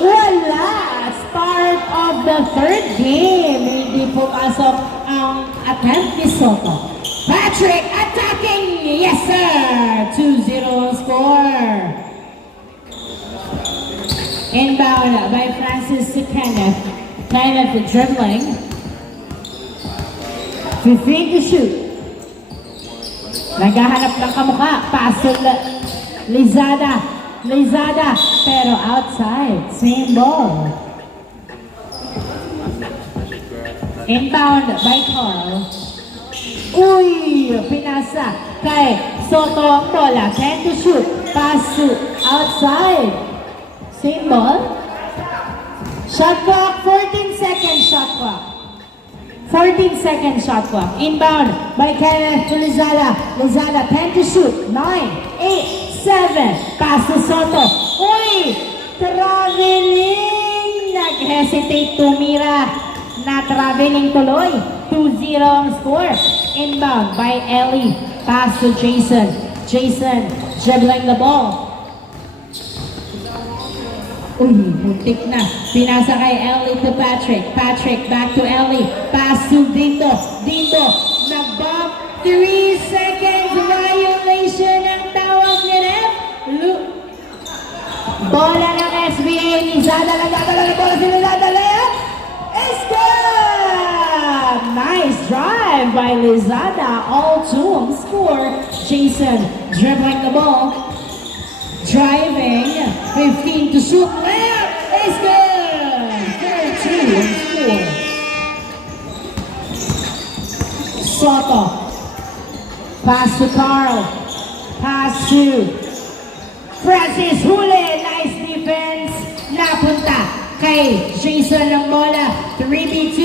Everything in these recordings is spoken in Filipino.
Wala! Start of the third game. Hindi pumasok ang attempt ni Soto. Patrick attacking! Yes, sir! 2-0 score. Inbound by Francis to Kenneth. Kenneth dribbling. 15 to shoot. Naghahanap ng kamukha. Pass to Lizada. Lizada. Pero outside. Same ball. Inbound by Carl. Uy! Pinasa kay Soto ang bola. 10 to shoot. Pass to outside. Same ball. Shot clock. 14 seconds shot clock. 14 seconds shot clock. Inbound by Kenneth to Lizada. Lizada 10 to shoot. 9, 8, 7. Pass to Soto. Uy! Traveling! Nag-hesitate tumira. Na-traveling tuloy. 2-0 ang score. Inbound by Ellie. Pass to Jason. Jason dribbling the ball. Uy, muntik na. Pinasa kay Ellie to Patrick. Patrick back to Ellie. Pass to Dito. Dito. Nag-bump. 3 seconds violation ang tawag ni Ref. Bola ng SBA ni Zada. Nagdadala na bola si Lizada. It's good! Nice drive by Lizada. All two on score. Jason dribbling the ball. Driving. 15 to shoot. Layup! It's good! 32 on score. Soto. Pass to Carl. Pass to Francis Hule. Nice defense. Napunta kay Jason ng bola. 3v2.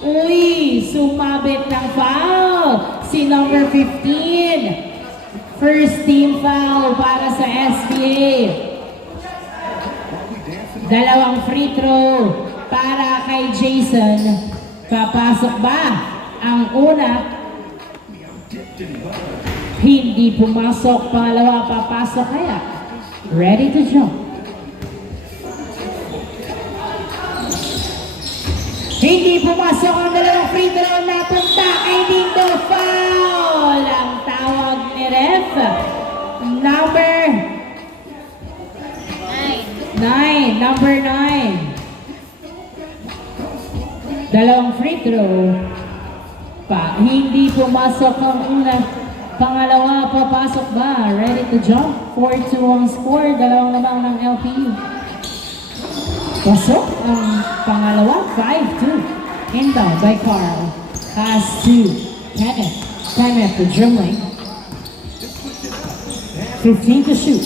Uy, sumabit ng foul. Si number 15. First team foul para sa SBA. Dalawang free throw para kay Jason. Papasok ba ang una? Hindi pumasok. Pangalawa, papasok kaya? Ready to jump. Hindi pumasok ang dalawang free throw. Napunta kay Dito. Foul ang tawag ni Ref. Number 9. Number 9. Dalawang free throw. Hindi pumasok ang una. Pangalawa, papasok ba? Ready to jump? 4-2 ang score. Dalawang lamang ng LPU. Pasok ang pangalawa, 5-2. Inbound by Carl. Pass to Kenneth. Kenneth to dribbling. 15 to shoot.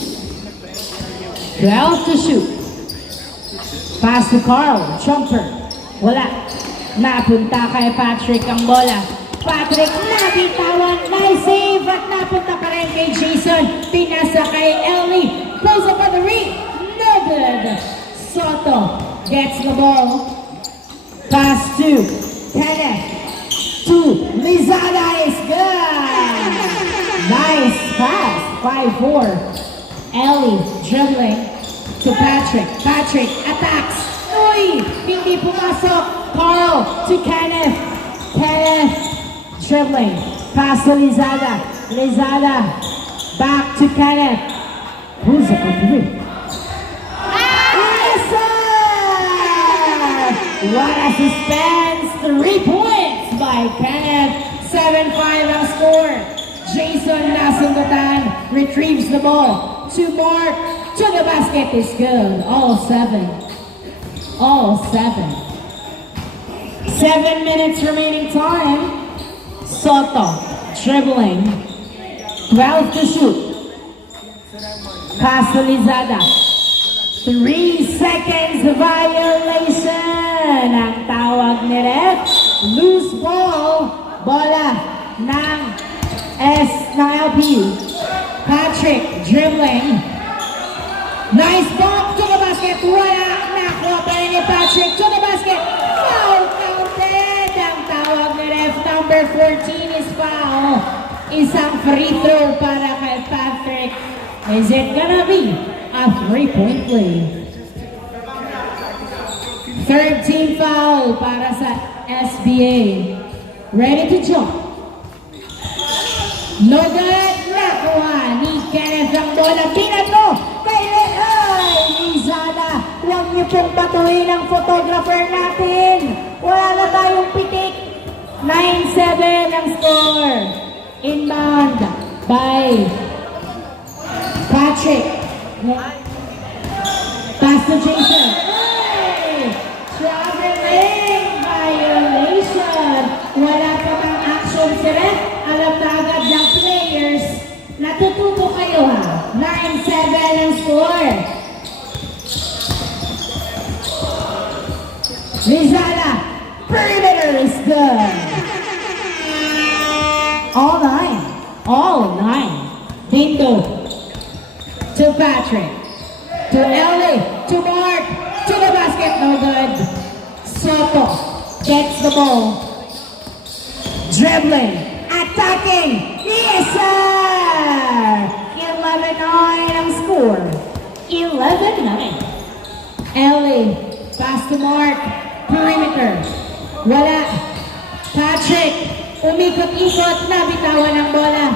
12 to shoot. Pass to Carl. Jumper. Wala. Napunta kay Patrick ang bola. Patrick nabitawan. Nice save at napunta pa rin kay Jason. Pinasa kay Ellie. Pulls up on the ring. No good. Soto gets the ball. Pass to Kenneth. To Lizada is good. Nice pass. 5-4. Ellie dribbling to Patrick. Patrick attacks. Uy! Hindi pumasok. Carl to Kenneth. Kenneth dribbling. Pass to Lizada. Lizada back to Kenneth. Who's up with you? What a suspense! 3 points by Kenneth. 7-5 ang score. Jason nasundutan. Retrieves the ball. To Mark. To the basket is good. All 7. All 7. 7 minutes remaining time. Soto dribbling. 12 to shoot. Pass to Lizada. 3 seconds violation ang tawag ni Ref. Loose ball. Bola ng LPU. Patrick dribbling. Nice ball to the basket. Wala. Nakuha pa rin ni Patrick to the basket. Foul counted. Ang tawag ni Ref. Number 14 is foul. Isang free throw para kay Patrick. Is it gonna be a 3-point play? Third team foul para sa SBA. Ready to jump. No good. Nakuha ni Kenneth ang bola. Pinato kay Lizada. Huwag niyo pong batuhin ang photographer natin. Wala na tayong pitik. 9-7 ang score. Inbound by Patrick. Pass to Jason. Traveling violation. Wala pa bang action si Ref? Alam na agad ng players. Natututo kayo ha. 9-7 ang score. Rizala. Perimeter is good. All nine. All nine. Dindo. To Patrick. To Ellie. To Mark. To the basket. No good. Soto gets the ball. Dribbling. Attacking. Yes, sir. 11-9 ang score. 11-9. Ellie. Pass to Mark. Perimeter. Wala. Patrick. Umikot-ikot. Nabitawan ang bola.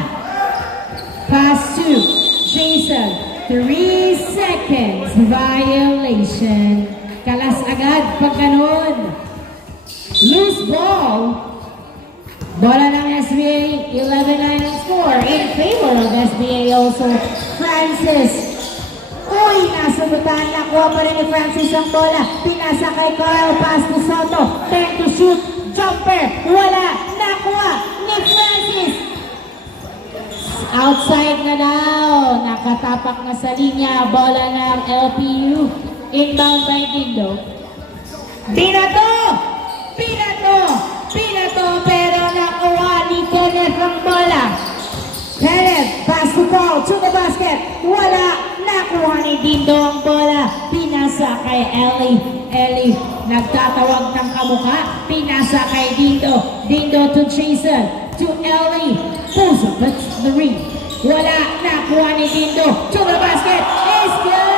Pass to Jason. 3 seconds. Violation. Kalas agad pag ganun. Loose ball. Bola ng SBA. 11-9 ang score. In favor of SBA also. Francis. Uy, nasubutan. Nakuha pa rin ni Francis ang bola. Pinasa kay Carl. Pass to Soto. 10 to shoot. Jumper. Wala. Nakuha ni Francis. Outside na daw. Nakatapak na sa linya. Bola ng LPU. Inbound by Dindo. Pinato! Pinato! Pinato! Pero nakuha ni Kenneth ang bola. Kenneth, pass to Paul to the basket. Wala. Nakuha ni Dindo ang bola. Pinasa kay Ellie. Ellie, nagtatawag ng kamukha. Pinasa kay Dindo. Dindo to Jason. To Ellie. Pulls up at 3. Wala. Nakuha ni Dindo. To the basket. It's good.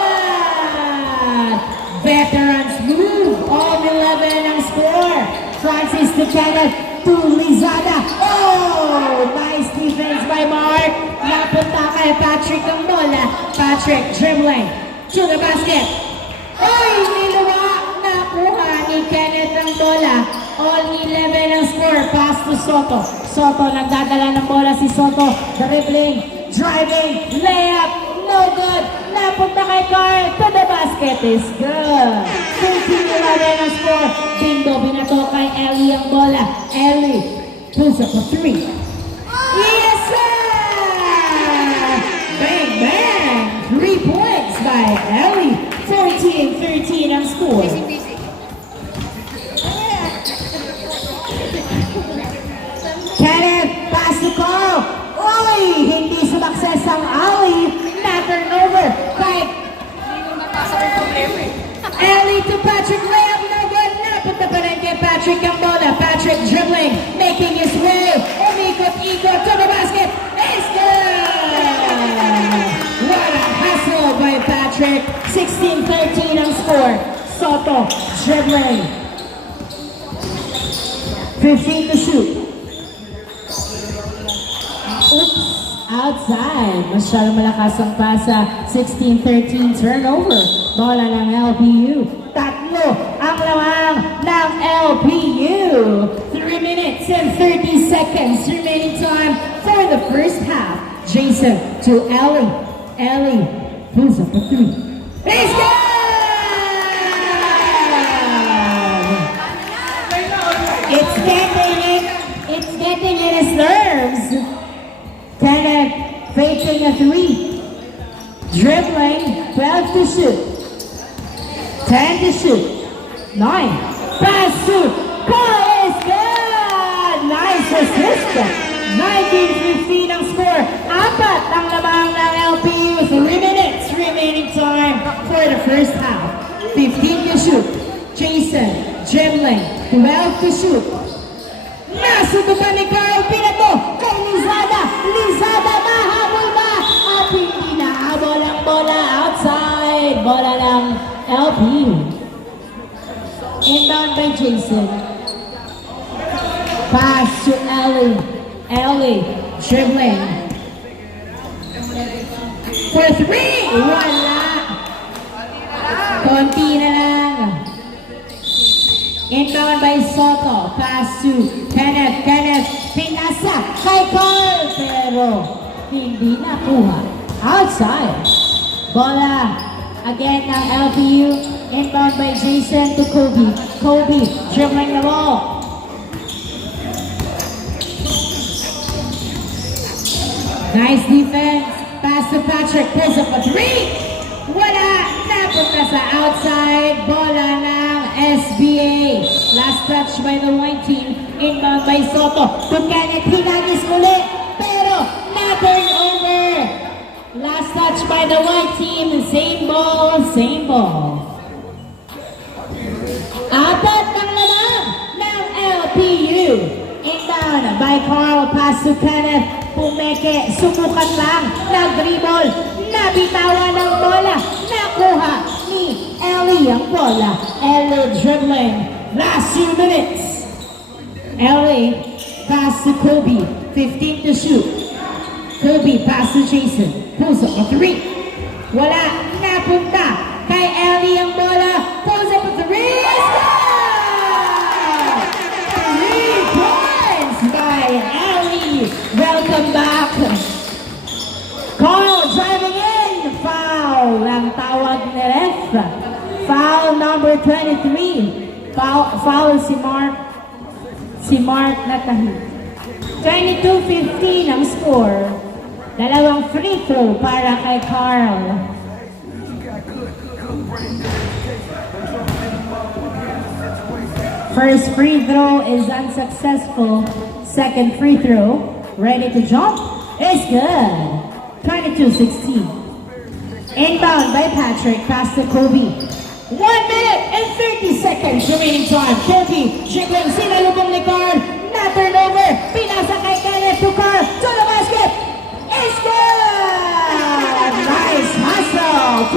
Veterans move. All 11 ang score. Francis to Kenneth. To Lizada. Oh! Nice defense by Mark. Napunta kay Patrick ang bola. Patrick dribbling. To the basket. Oy! Niluwa. Nakuha ni Kenneth ang bola. All 11 ang score. Pass to Soto. Soto. Nagdadala ng bola si Soto. Dribbling. Driving. Layup. No good. Napunta kay Carl. To the basket is good. 13-11 ang score. Bingo. Binato kay Ellie ang bola. Ellie. Pulls up a 3. Yes, sir! Bang, bang! 3 points by Ellie. 14-13 ang score. Kenneth, pass to Carl. Uy! Hindi sumakses ang alley. Na-turnover. Kay Ellie to Patrick. Layup no good. Napunta pa rin kay Patrick ang bola. Patrick dribbling. Making his way. Umikot-ikot to the basket. It's good! What a hustle by Patrick. 16-13 ang score. Soto dribbling. 15 to shoot. Oops, outside. Masyadong malakas ang pasa. 16-13 turnover. Bola ng LPU. Tatlo ang lamang ng LPU. 3 minutes and 30 seconds remaining time for the first half. Jason to Ellie. Ellie pulls up a 3. It's good! It's getting in his nerves. Kenneth facing a 3. Dribbling, 12 to shoot. 10 to shoot. 9. Pass to Carl is good! Nice assist. 19-15 ang score. Apat ang lamang ng LPU. 3 minutes remaining time for the first half. 15 to shoot. Jason, dribbling, 12 to shoot. Nasubukan ni Carl. Pinato kay Lizada. Lizada mahabol ba? At hindi nahabol ang bola outside. Bola ng LPU. Jason. Pass to Ellie. Ellie dribbling. For three! Wala! Konti na lang. Inbound by Soto. Pass to Kenneth. Kenneth pinasa kay Carl. Pero hindi nakuha. Outside. Bola again ng LPU. Inbound by Jason to Kobe. Kobe dribbling the ball. Nice defense. Pass to Patrick. Pulls up a three. Wala. Napunta sa outside. Bola ng SBA. Last touch by the white team. Inbound by Soto. To Kenneth. Hinagis ulit. Pero na-turn over. Last touch by the white team. Same ball. Same ball. Apat ng lamang ng LPU. Inbound by Carl. Pass to Kenneth. Pumeke, subukan lang, nag-dribble, nabitawan ng bola, nakuha ni Ellie ang bola. Ellie dribbling, last few minutes. Ellie, pass to Kobe, 15 to shoot. Kobe, pass to Jason, pulls up a three. Wala, napunta kay Ellie ang bola, pulls up a three. Welcome back. Carl driving in. Foul ang tawag ni ref. Foul number 23. Foul si Mark. Si Mark Natahi. 22-15 ang score. Dalawang free throw para kay Carl. First free throw is unsuccessful. Second free throw. Ready to jump? It's good. 22-16. Inbound by Patrick. Pass to Kobe. 1 minute and 30 seconds remaining time. Kobe dribbling. Sinalubong ni Carl. Not turnover. Pinasa kay Kenneth to Carl. To the basket. It's good. Nice hustle.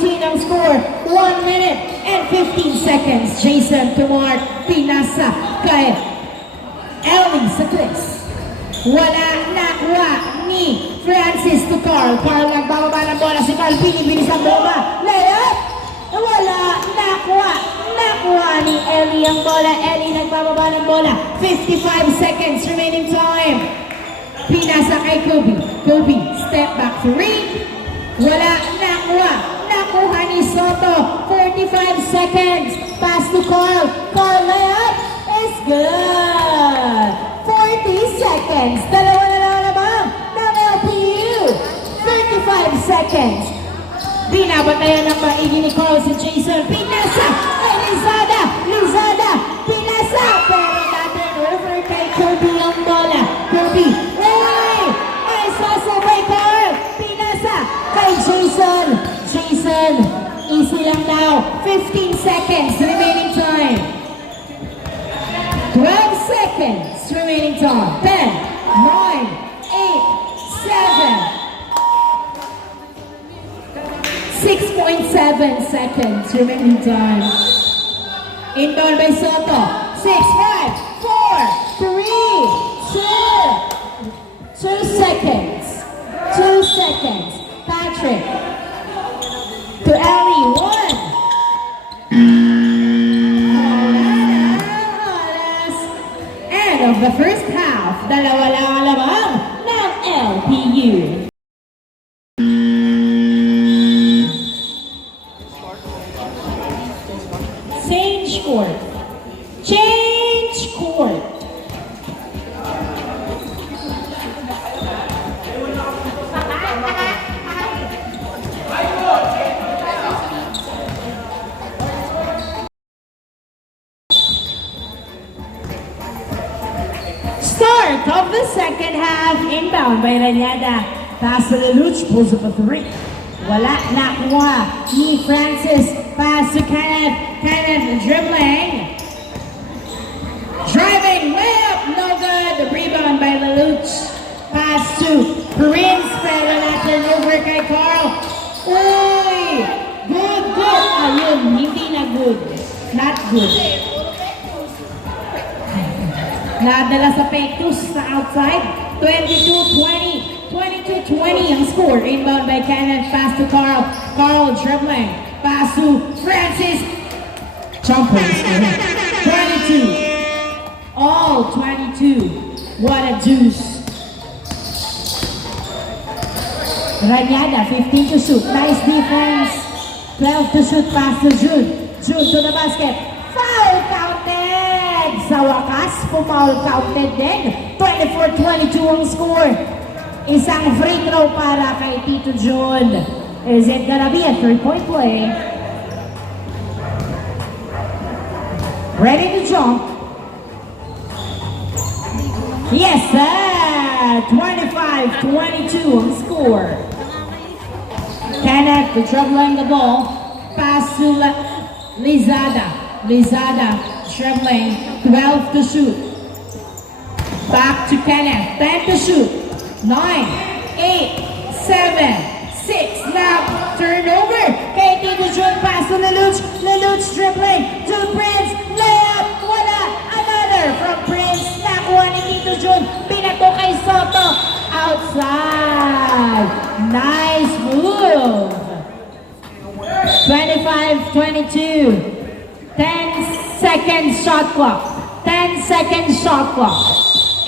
22-18 ang score. 1 minute and 15 seconds. Jason to Mark. Pinasa kay Ellie sa Chris. Wala nakuha ni Francis to Carl. Carl nagbababa ng bola. Si Carl binibilis ang bola. Layup! Wala nakuha. Nakuha ni Ellie ang bola. Ellie nagbababa ng bola. 55 seconds remaining time. Pinasa kay Kobe. Kobe, step back three. Wala nakuha. Nakuha ni Soto. 45 seconds. Pass to Carl. Carl layup. It's good. 40 seconds. Dalawa na lang naman ng LPU. 35 seconds. Binabatayan ng maigi ni Carl si Jason. Pinasa kay Lizada. Lizada. Pinasa. Pero na-turn over kay Kobe ang bola. Kobe. Hey! Ay, sasabay Carl. Pinasa kay Jason. Jason. Easy lang now. 15 seconds remaining time. 12 seconds remaining time. 10, 9, 8, 7. 6.7 seconds remaining time. Inbound by Soto. 6, 5, 4, 3, 2. 2 seconds. 2 seconds. Patrick. To Ellie. 1. Of the first half, dalawa lang ang lamang ng LPU. Change court. Change court. Start of the second half. Inbound by Ranyada. Pass to Lelouch. Pulls up a three. Wala nakuha ni Francis. Pass to Kenneth. Kenneth dribbling. Driving way up. No good. Rebound by Lelouch. Pass to Prince. Pero na-turn over kay Carl. Uy! Good, good. Ayun, hindi na good. Not good. Dala sa Pectus na outside. 22-20. 22-20 ang score. Inbound by Kenneth. Pass to Carl. Carl dribbling. Pass to Francis. Jumper is good. 22. All 22. What a deuce. Ranyada, 15 to shoot. Nice defense. 12 to shoot. Pass to June. June to the basket. Foul counted! Sa wakas, pumaul counted din. 24-22 ang score. Isang free throw para kay Tito June. Is it gonna be a 3-point play? Ready to jump. Yes, sir! 25-22 ang score. Kenneth dribbling the ball. Pass to Lizada. Lizada dribbling. 12 to shoot. Back to Kenneth. 10 to shoot. 9, 8, 7, 6. Now turnover. Kay Tito June. Pass to Lelouch. Lelouch dribbling. To Prince. Layup. Wala. Another from Prince. Nakuha ni Tito June. Pinato kay Soto. Outside. Nice move. 25-22. 10 seconds shot clock. 10 seconds shot clock.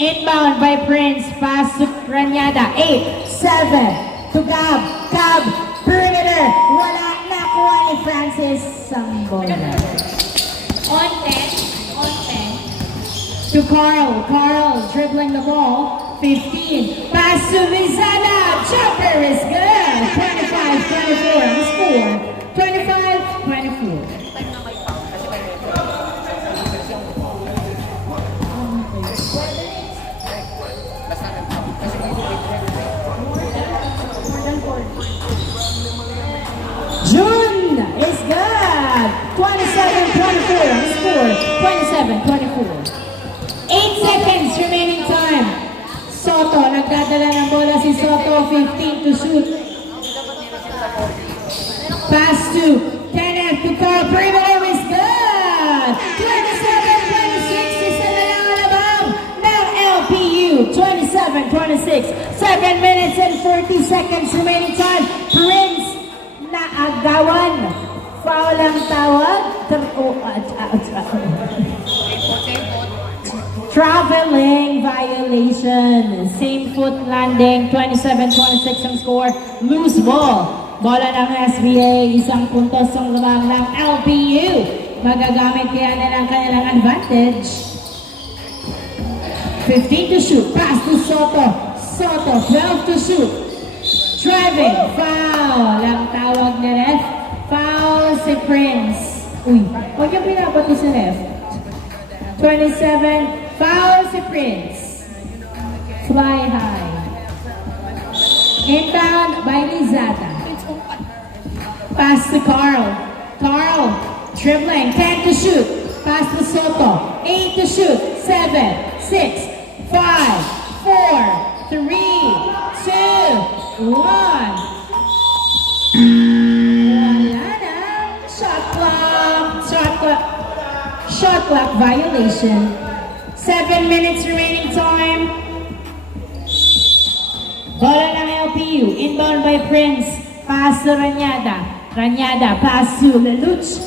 Inbound by Prince. Pass to Ranyada. 8, 7. To Gab. Gab. Perimeter. Wala. Nakuha ni Francis Sambola. On 10. On 10. To Carl. Carl dribbling the ball. 15. Pass to Lizana. Jumper is good. 25-24 ang score. 25-24. June is good. 27-24 ang score. 27-24. 8 seconds remaining time. Soto, nagdadala ng bola si Soto. 15 to shoot. Pass to Kenneth to Carl. Perimeter is good. 27-26 is na lang above ng LPU. 27-26. 7 minutes and 40 seconds remaining time. Prince na agawan. Foul ang tawag. Traveling violation. Same foot landing. 27-26 ang score. Loose ball. Bola ng SBA. Isang puntos ang labang ng LPU. Magagamit kaya na ng kanilang advantage. 15 to shoot. Pass to Soto. Soto. 12 to shoot. Driving. Foul. Ang tawag ni ref. Foul si Prince. Uy. Huwag yung pinapati si ref. 27. Foul si Prince. Fly high. Inbound by Lizada. Pass to Carl. Carl dribbling. 10 to shoot. Pass to Soto. 8 to shoot. 7, 6, 5, 4, 3, 2, 1. Wala na. Shot clock. Shot clock. Shot clock violation. 7 minutes remaining time. Bola ng LPU. Inbound by Prince. Pass to Ranyada. Ranyada. Pass to Lelouch.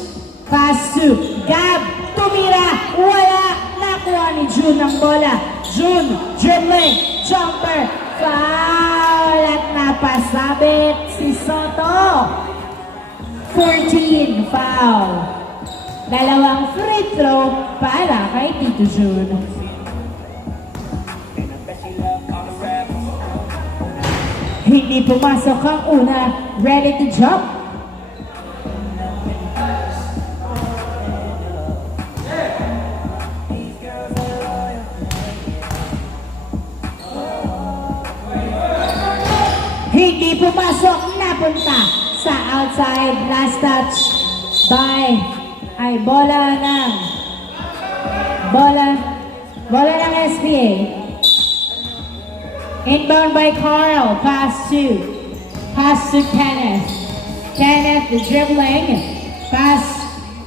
Pass to Gab. Tumira. Wala. Nakuha ni June ang bola. June. Dribbling. Jumper. Foul. At napasabit si Soto. 14. Foul. Dalawang free throw para kay Tito June. Hindi pumasok ang una. Ready to jump. Hindi pumasok. Napunta sa outside. Last touch by bola ng SBA. Inbound by Carl. Pass to Kenneth. Kenneth dribbling. Pass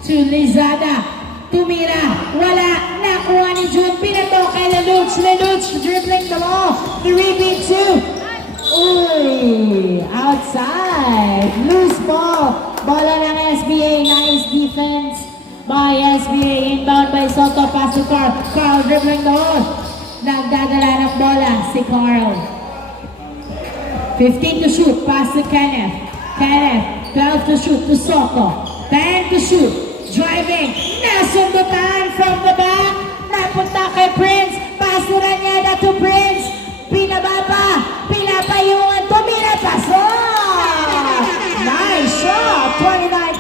to Lizada. Tumira. Wala. nakuha ni June. Pinato kay Lelouch. Lelouch dribbling the ball. 3v2. Uy, outside. Loose ball. Bola ng SBA. Nice defense by SBA. Inbound by Soto. Pass to Carl. Carl dribbling the ball. Nagdadala ng bola si Carl. 15 to shoot. Pass to Kenneth. Kenneth. 12 to shoot to Soto. 10 to shoot. Driving. Nasundutan from the back. Napunta kay Prince. Pass to Ranyada to Prince. Pinababa. Pinapayungan. Tumira. Pasok! Nice shot.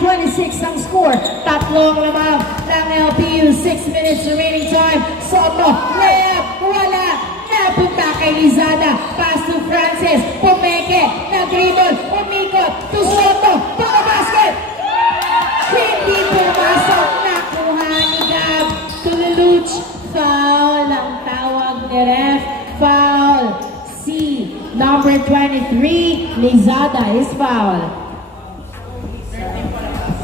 29-26 ang score. Tatlong lamang ng LPU. 6 minutes remaining time. Soto. Layup. Wala. Napunta kay Lizada. Pass to Francis. Pumeke. Nag-dribble. Umikot. To Soto. Paka-basket. Hindi pumasok. Nakuha ni Gab. To Lelouch. Foul ang tawag ni ref. Foul. C. Number 23. Lizada is foul.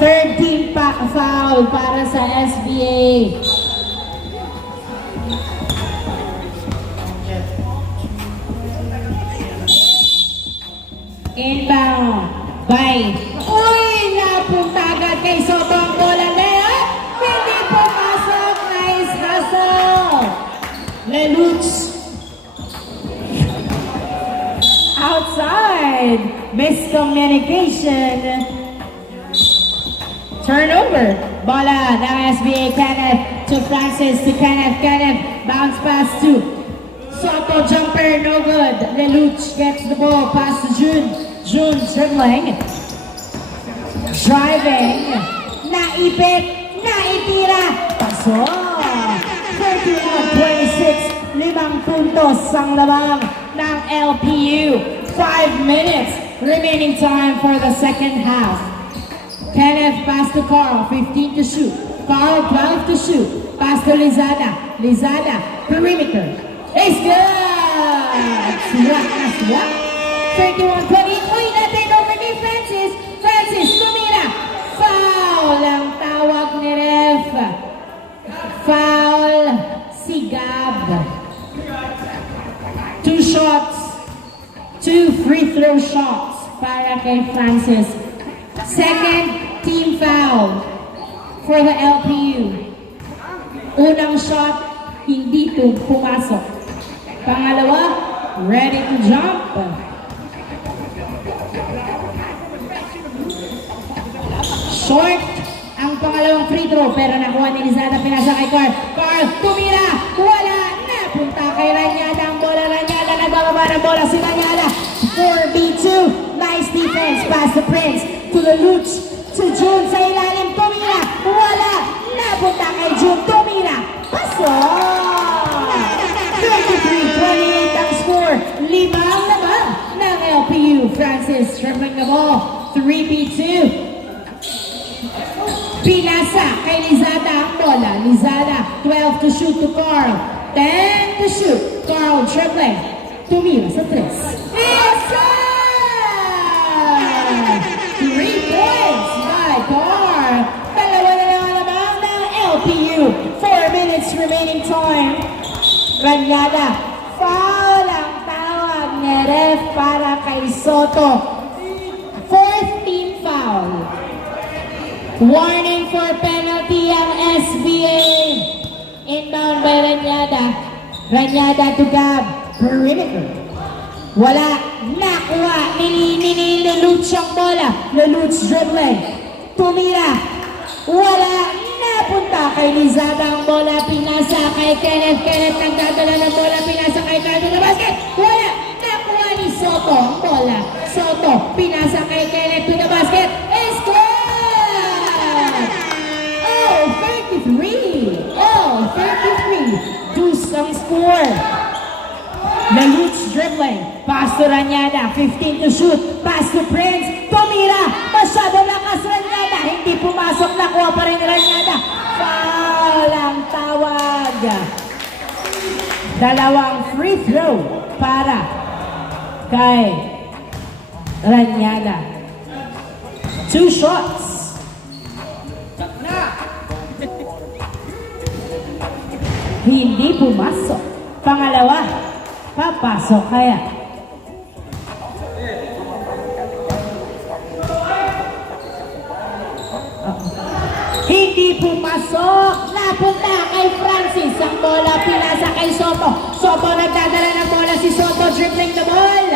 Third team foul para sa SBA. Inbound by uy, napunta agad kay Soto ang bola. Layup, hindi pumasok. Nice hustle. Lelouch outside. Miscommunication. Turnover. Bola ng SBA. Kenneth to Francis to Kenneth. Kenneth bounce pass to Soto. Jumper no good. Lelouch gets the ball. Pass to June. June dribbling. Driving. Naipit. Naitira. Paso. 31-26. 5 puntos ang labang ng LPU. 5 minutes remaining time for the second half. Kenneth pass to Carl, 15 to shoot. Carl, 12 to shoot. Pass to Lizada. Lizada, perimeter. It's good! Swat na swat. 31-28. Uy, na-take over ni Francis. Francis, tumira. Foul ang tawag ni ref. Foul si Gab. 2 shots. 2 free throw shots para kay Francis. Second team foul for the LPU. Unang shot, hindi to pumasok. Pangalawa, ready to jump. Short ang pangalawang free throw pero nakuha ni Lizada. Pinasa kay Carl. Carl, tumira. Wala. Napunta kay Ranyada ang bola. Ranyada, nagbababa ng bola si Ranyada. 4v2. Nice defense. Pass to Prince. To Lelouch. To June sa ilalim. Tumira. Wala. Napunta kay June. Tumira. Pasok. 33-28 ang score. 5 naman ng LPU. Francis dribbling the ball. 3v2. Pinasa kay Lizada ang bola. Lizada, 12 to shoot to Carl. 10 to shoot. Carl dribbling. Tumira sa 3. It's good! 3 points by Carl. Dalawa na lang naman ng LPU. 4 minutes remaining time. Ranyada. Foul ang tawag ni ref para kay Soto. 4th team foul. Warning for penalty ang SBA. Inbound by Ranyada. Ranyada to Gab. Perimeter. Wala. Nakuha. Nini Lelouch ang bola. Lelouch dribbling. Tumira. Wala. Napunta kay Lizada ang bola. Pinasa kay Kenneth. Kenneth nagdadala ng bola. Pinasa kay Carl na basket. Wala. Nakuha ni Soto ang bola. Soto. Pinasa kay Kenneth to the basket. It's good! 33. Oh, 33. Deuce ang score. Lelouch dribbling. Pass to Ranyada. 15 to shoot. Pass to Prince. Tumira. Masyado lakas Ranyada. Hindi pumasok. Nakuha pa rin Ranyada. Foul ang tawag. Dalawang free throw para kay Ranyada. 2 shots. Hindi pumasok. Pangalawa, papasok kaya. Hindi pumasok. Napunta kay Francis. Ang bola pinasa kay Soto. Soto nagdadala ng bola si Soto. Dribbling the ball.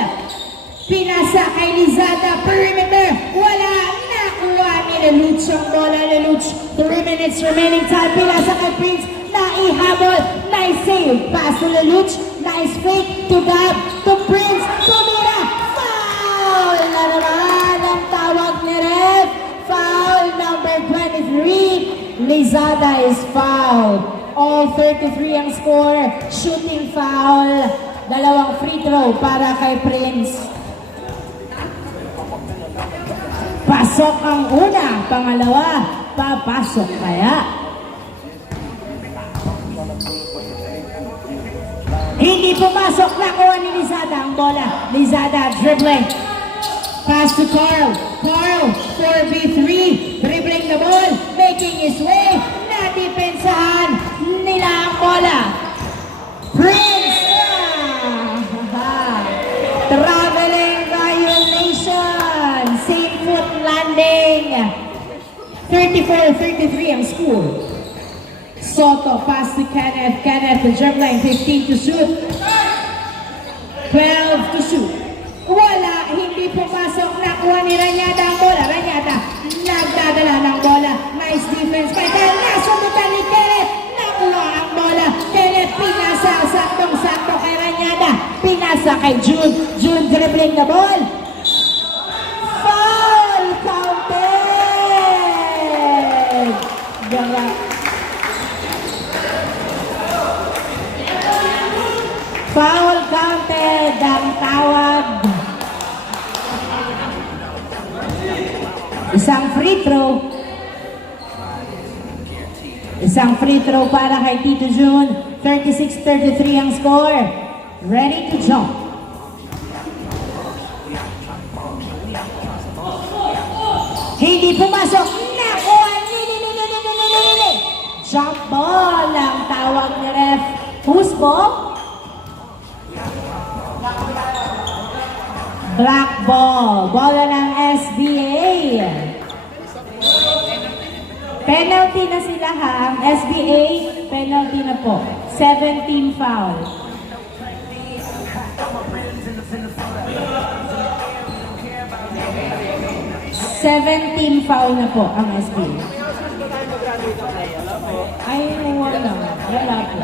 Pinasa kay Lizada. Perimeter. Wala. Nakuha ni Leluch ang bola. Leluch. 3 minutes remaining time. Pinasa kay Prince. Naihabol. Nice save. Pass to Leluch. Nice fake to Gab. To Prince. Tumira. Foul na naman ang tawag ni Ref. Foul number 23. Lizada is fouled. All 33 ang score. Shooting foul. Dalawang free throw para kay Prince. Pasok ang una. Pangalawa, papasok kaya. Hindi pumasok. Nakuha ni Lizada ang bola. Lizada dribbling. Pass to Carl. Carl, 4v3. Dribbling the ball. Making his way. Nadipensahan nila ang bola. Prince! Traveling violation. Same foot landing. 34-33 ang score. Soto, pass to Kenneth. Kenneth, the dribbling. 15 to shoot. 12 to shoot. Wala, hindi pumasok. Nakuha ni Ranyada ang bola. Ranyada, nagdadala ng bola. Nice defense by Kyle. Nasundutan ni Kenneth. Nakuha ang bola. Kenneth pinasa. Saktong-sakto kay Ranyada. Pinasa kay June. June dribbling the ball. Foul counted. Foul counted ang tawag. Isang free throw. Isang free throw para kay Tito June. 36-33 ang score. Ready to jump. Hindi pumasok. Nakuha. Jump ball ang tawag ni ref. Who's ball? Black ball. Bola ng SBA. Penalty na sila ha. Ang SBA, penalty na po. 17 foul. 17 foul na po ang SBA. Ay, wala. Wala po.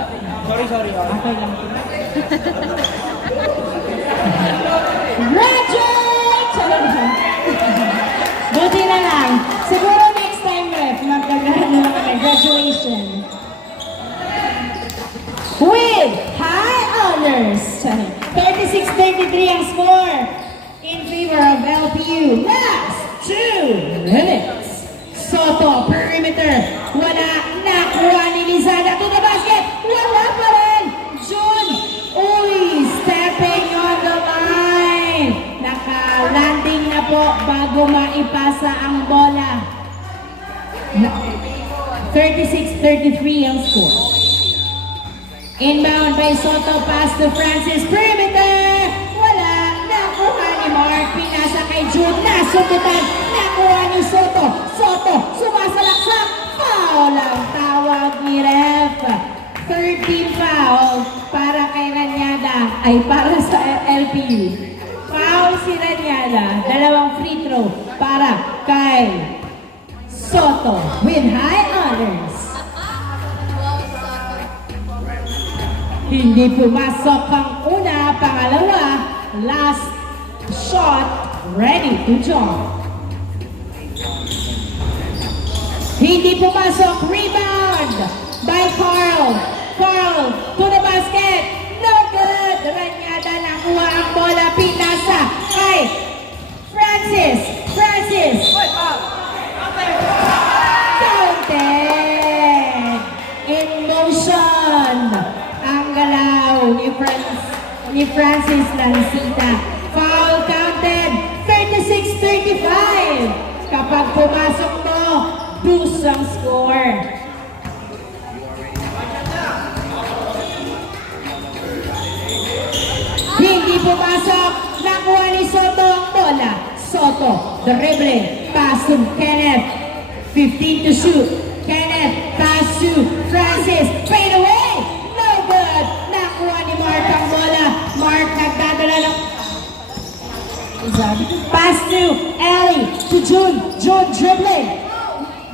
Sorry. Okay lang po. Graduate! Buti na lang. Siguro next time, ref, magkagahan na lang kami. Graduation. With high honors. 36-33 ang score in favor of LPU. Last 2 minutes. Soto, perimeter. Wala. Nakuha ni Lizada to the basket. Wala pa rin. June. Uy, stepping on the line. Naka-landing na po bago maipasa ang bola. 36-33 ang score. Inbound by Soto, pass to Francis. Perimeter. Wala. Nakuha ni Mark. Pinasa kay June. Nasundutan. Nakuha ni Soto. Soto, sumasalaksak. Foul ang tawag ni ref. 13 foul para kay Ranyada. Ay, para sa LPU. Foul si Ranyada. Dalawang free throw para kay Soto with high honors. Hindi pumasok ang una, pangalawa. Last shot, ready to jump. Hindi pumasok, rebound by Carl. Carl to the basket. No good. Ranyada nakuha ang bola. Pinasa kay Francis. Counted. In motion. Ang galaw ni Francis Lancita. Foul counted. 36-35. Kapag pumasok mo, boost ang score. pumasok, nakuha ni Soto ang bola. Soto, dribbling, pass to Kenneth, 15 to shoot. Kenneth, pass to Francis, fade away, no good. Nakuha ni Mark ang bola. Mark nagdadala ng pass to Ellie, to June. June dribbling.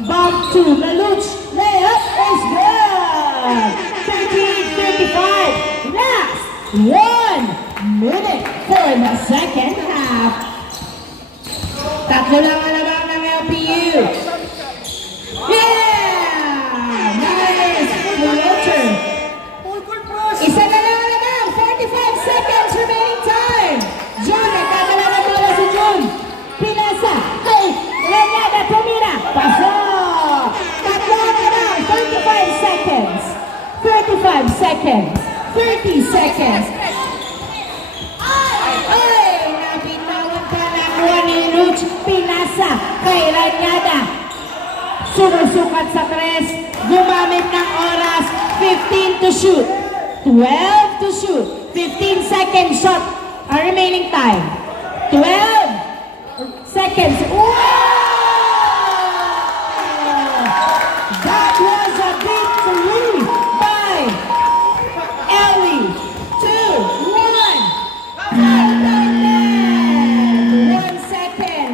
Bump to Maluch. Layup is good. 13-35. Last 1 minute for the second half. Tatlo lang ang lamang ng LPU. Yeah! Nice! Floater. Isa na lang ang lamang. 45 seconds remaining time. John, nagkakala ng bola si John. Pinasa. Hey! Renyada, tumira. Pasok! Tatlo ang lamang. 35 seconds. 35 seconds. 30 seconds. Ay! Nabitawan ka nakuha ni Luch. Pinasa kay Renyada. Sumusukat sa tres. Gumamit ng oras. 15 to shoot. 12 to shoot. 15 seconds shot. Our remaining time. 12 seconds. Wow! That was a victory by Ellie. 2-1. 1 second.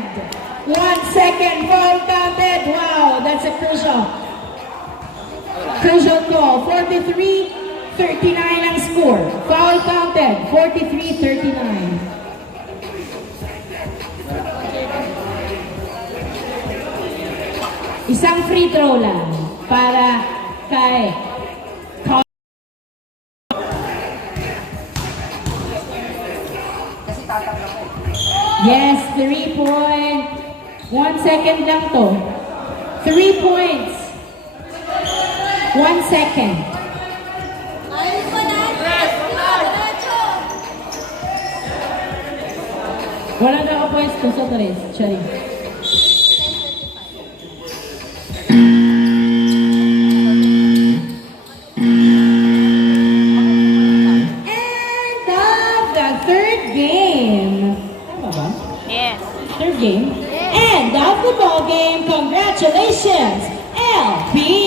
1 second. Foul counted. Wow, that's a crucial call. 43-39 ang score. Foul counted. 43-39. Isang free throw lang para kay Yes, 3 point. 1 second lang to. 3 points. 1 second. Wala na ako pwesto sa tres. Sorry. End of the third game. Tama ba? Yes. Third game. End of the ball game. Congratulations, LP.